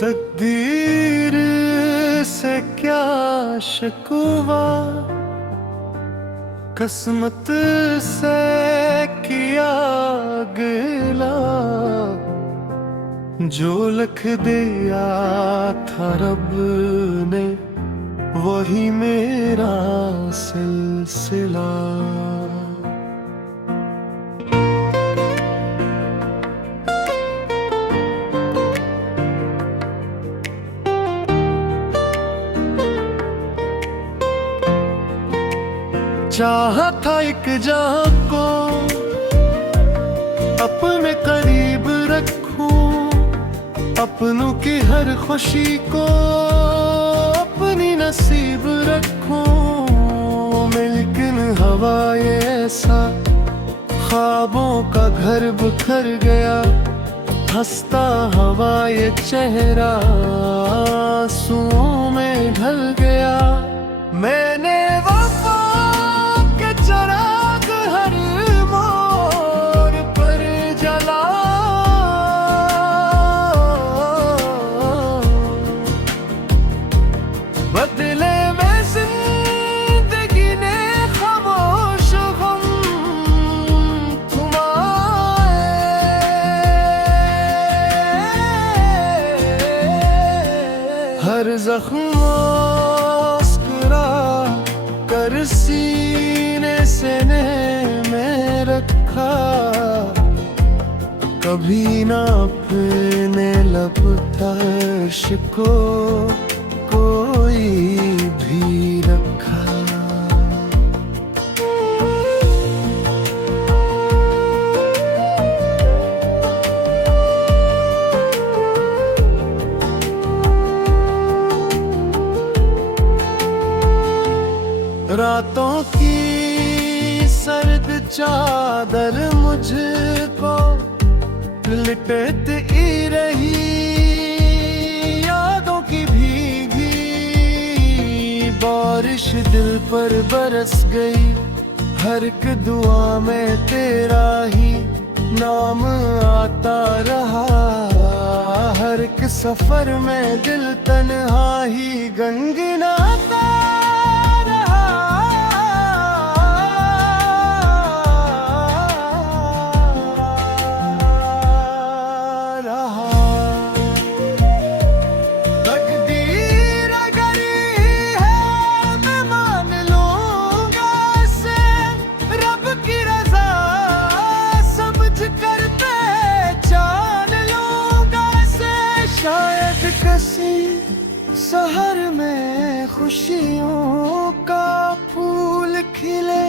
तकदीर से क्या शिकवा, किस्मत से किया गिला। जो लिख दिया था रब ने वही मेरा सिलसिला। चाहा था एक जहां को अपने करीब रखूं, अपनों की हर खुशी को अपनी नसीब रखूं। लेकिन हवा ये ऐसा ख्वाबों का घर बिखर गया, हंसता हवा ये चेहरा आंसुओं में ढल गया। मैंने वफा के चिराग हर मोड़ पर जला, बदले में जिंदगी ने खामोश गम थमाए। हर जख्म कर सीने से ने में रखा, कभी ना अपने लब तर्श को कोई भी रखा। रातों की सर्द चादर मुझको लिपटती रही, यादों की भीगी बारिश दिल पर बरस गई। हर एक दुआ में तेरा ही नाम आता रहा, हर एक सफर में दिल तन्हा ही गनगनाता रहा। तकदीर अगर है मैं मान लूंगा इसे, रब की रजा समझ कर पहचान लूंगा इसे। शायद किसी शहर में खुशियों का फूल खिले,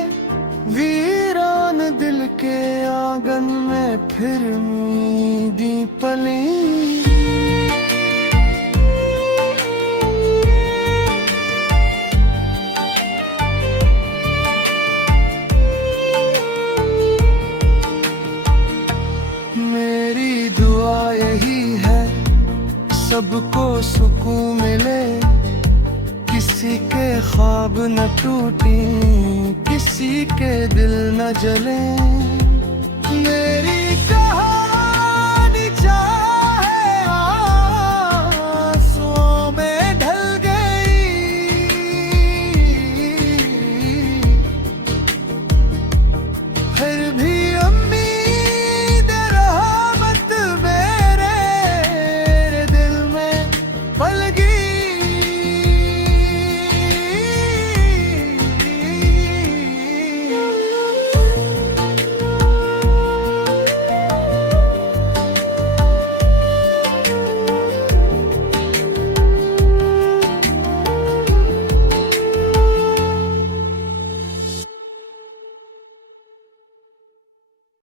वीरान दिल के आंगन में फिर उम्मीदी पली। मेरी दुआ यही है सबको सुकून मिले, किसी के ख्वाब न टूटे, किसी के दिल न जले। मेरी